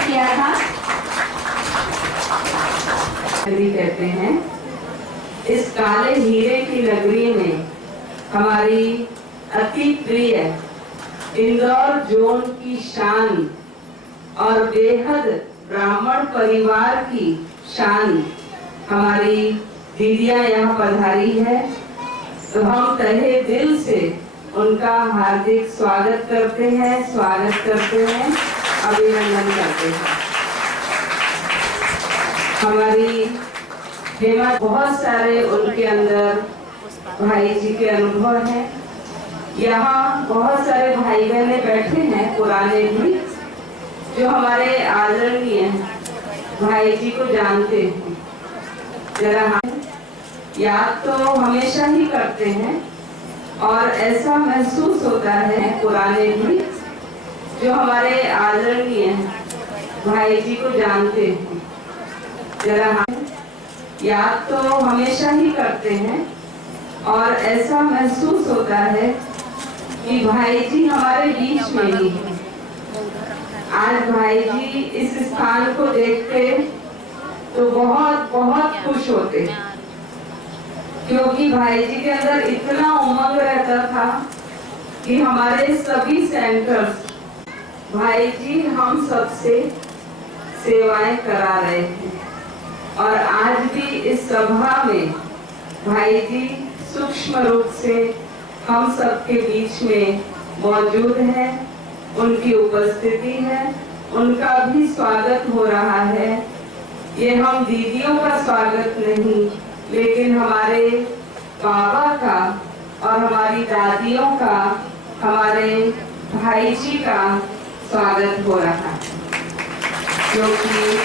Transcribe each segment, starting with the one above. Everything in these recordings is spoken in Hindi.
प्रस्तुत किया था। कहते हैं इस काले हीरे की नगरी में हमारी अति प्रिय इंदौर जोन की शान और बेहद ब्राह्मण परिवार की शान हमारी दीदियां यहाँ पधारी है, तो हम तहे दिल से उनका हार्दिक स्वागत करते हैं, अभिनंदन करते हैं। हमारी हेमा बहुत सारे उनके अंदर भाई जी के अनुभव हैं। यहाँ बहुत सारे भाई बहने बैठे हैं पुराने भी, जो हमारे आदरणीय भाई जी को जानते हैं। जरा हम याद तो हमेशा ही करते हैं और ऐसा महसूस होता है पुराने भी, जो हमारे आदरणीय भाई जी को जानते हैं। जरा हम याद तो हमेशा ही करते हैं और ऐसा महसूस होता है कि भाई जी हमारे बीच में ही है। आज भाई जी इस स्थान को देखते तो बहुत बहुत खुश होते, क्योंकि भाई जी के अंदर इतना उमंग रहता था कि हमारे सभी सेंटर्स भाई जी हम सबसे सेवाएं करा रहे हैं। और आज भी इस सभा में भाई जी सूक्ष्म रूप से हम सबके बीच में मौजूद है, उनकी उपस्थिति है, उनका भी स्वागत हो रहा है। ये हम दीदियों का स्वागत नहीं, लेकिन हमारे बाबा का और हमारी दादियों का, हमारे भाई जी का स्वागत हो रहा है, क्योंकि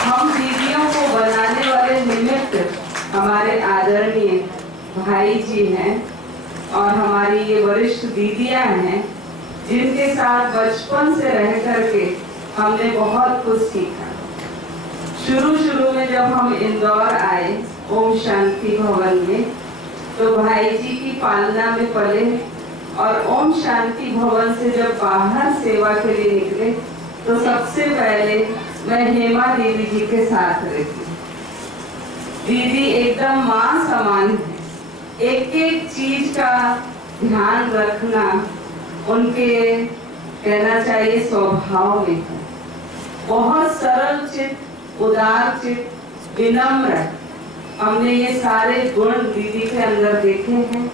हम दीदियों को बनाने वाले निमित्त हमारे आदरणीय भाई जी हैं और हमारी ये वरिष्ठ दीदियां हैं, जिनके साथ बचपन से रह करके हमने बहुत कुछ सीखा। शुरू में जब हम इंदौर आए ओम शांति भवन में, तो भाई जी की पालना में पले और ओम शांति भवन से जब बाहर सेवा के लिए निकले, तो सबसे पहले मैं हेमा दीदी जी के साथ रहती। दीदी एकदम माँ समान है, एक एक चीज का ध्यान रखना उनके कहना चाहिए स्वभाव में है। बहुत सरल चित्त, उदार चित्त, विनम्र, हमने ये सारे गुण दीदी के अंदर देखे हैं।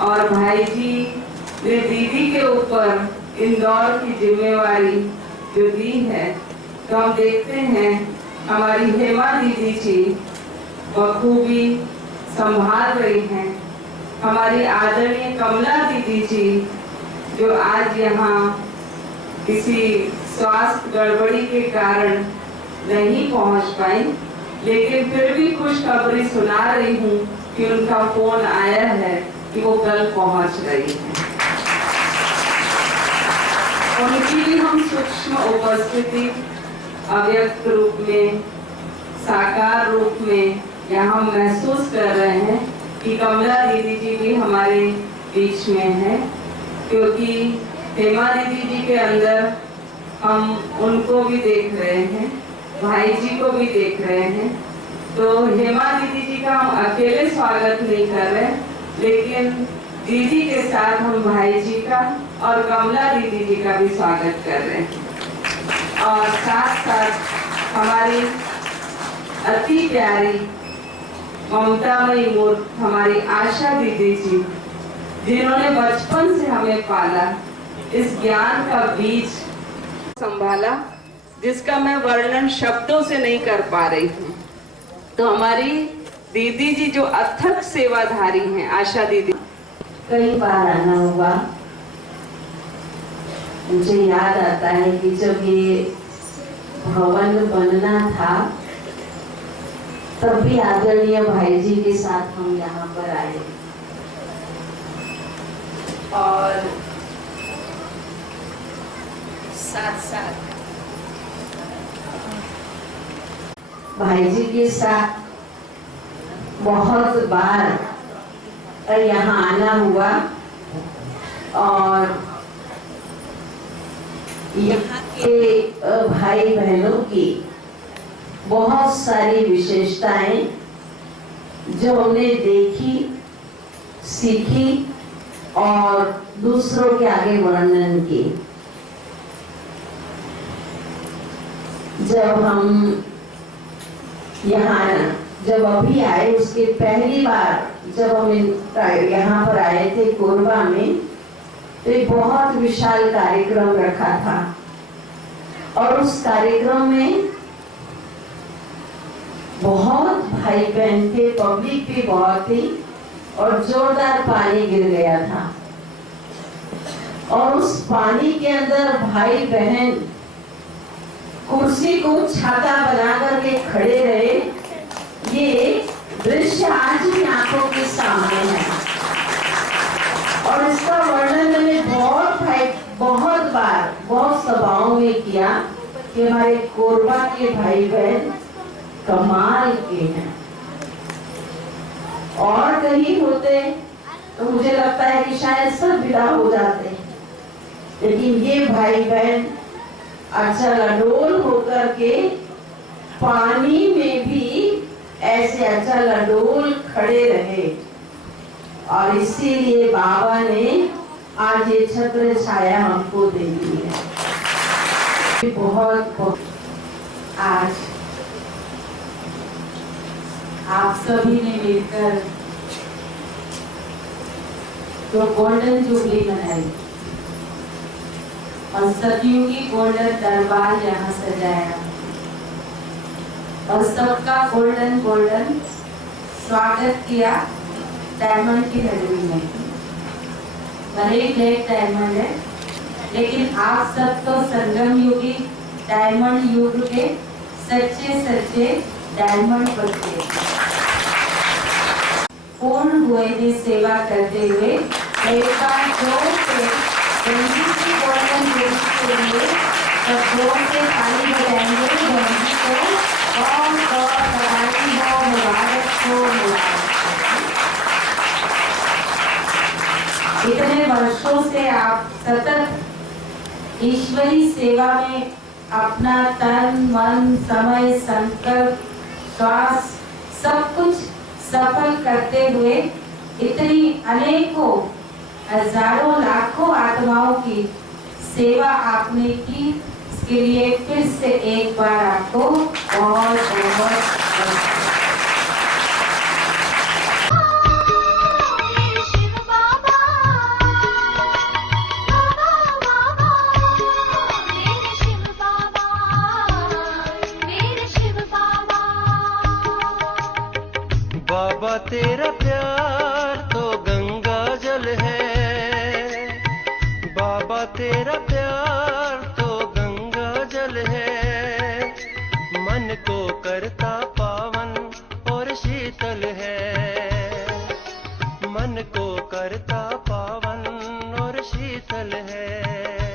और भाई जी ने दीदी के ऊपर इंदौर की जिम्मेवारी जो दी है, तो हम देखते हैं हमारी हेमा दीदी जी बखूबी संभाल रही हैं। हमारी आदरणीय कमला दीदी जी, जो आज यहाँ किसी स्वास्थ्य गड़बड़ी के कारण नहीं पहुंच पाई, लेकिन फिर भी खुशखबरी सुना रही हूँ कि उनका फोन आया है कि वो कल पहुंच रही है। उनकी भी हम सूक्ष्म उपस्थिति अव्यक्त रूप में, साकार रूप में यहाँ महसूस कर रहे हैं कि कमला दीदी जी भी हमारे बीच में है, क्योंकि हेमा दीदी जी के अंदर हम उनको भी देख रहे हैं, भाई जी को भी देख रहे हैं। तो हेमा दीदी जी का हम अकेले स्वागत नहीं कर रहे, लेकिन दीदी के साथ हम भाई जी का और कमला दीदी जी का भी स्वागत कर रहे हैं। और साथ साथ हमारी अति प्यारी ममतामयी मूर्त हमारी आशा दीदी जी, जिन्होंने बचपन से हमें पाला, इस ज्ञान का बीज संभाला, जिसका मैं वर्णन शब्दों से नहीं कर पा रही हूँ। तो हमारी दीदी जी जो अथक सेवाधारी हैं, आशा दीदी, कई बार आना हुआ। मुझे याद आता है कि जब ये भवन बनना था, तब भी आदरणीय भाई जी के साथ हम यहाँ पर आए और साथ भाई जी के साथ बहुत बार यहाँ आना हुआ। और यहाँ के भाई बहनों की बहुत सारी विशेषताएं जो हमने देखी, सीखी और दूसरों के आगे वर्णन की। जब हम जब अभी आए, उसके पहली बार जब हम यहाँ पर आए थे कोरबा में, तो एक बहुत विशाल कार्यक्रम रखा था और उस कार्यक्रम में बहुत भाई बहन थे, पब्लिक भी बहुत थी और जोरदार पानी गिर गया था। और उस पानी के अंदर भाई बहन कुर्सी को छाता बना करके खड़े रहे। ये दृश्य आज भी आंखों के सामने है और इसका वर्णन मैंने बहुत बार बहुत सभाओं में किया कि हमारे कोरबा के भाई बहन कमाल के हैं। और कहीं होते तो मुझे लगता है कि शायद सब विदा हो जाते, लेकिन ये भाई बहन अचल होकर के पानी में भी ऐसे अचल खड़े रहे। और इसीलिए बाबा ने आज ये छत्र छाया हमको दे दी है। बहुत आज आप सभी ने मिलकर तो गोल्डन जुबली मनाई और सतयुगी गोल्डन दरबार यहाँ सजाया और सबका गोल्डन स्वागत किया डायमंड की नगरी में। भले ही ब्लैक डायमंड है, लेकिन आप सब तो संगम युगी डायमंड युग के सच्चे डायमंड बच्चे पूर्ण हुए भी सेवा करते हुए एक बार जोर से गंजी की गोल्डन जुबली के लिए सब जोर से ताली बजाएंगे। गंजी को बहुत बधाई हो, मुबारक हो, इतने वर्षों से आप सतत ईश्वरी सेवा में अपना तन मन समय संकल्प श्वास सब कुछ सफल करते हुए इतनी अनेकों हजारों लाखों आत्माओं की सेवा आपने की, इसके लिए फिर से एक बार आपको बहुत बाबा तेरा प्यार तो गंगा जल है, बाबा तेरा प्यार तो गंगा जल है, मन को करता पावन और शीतल है, मन को करता पावन और शीतल है।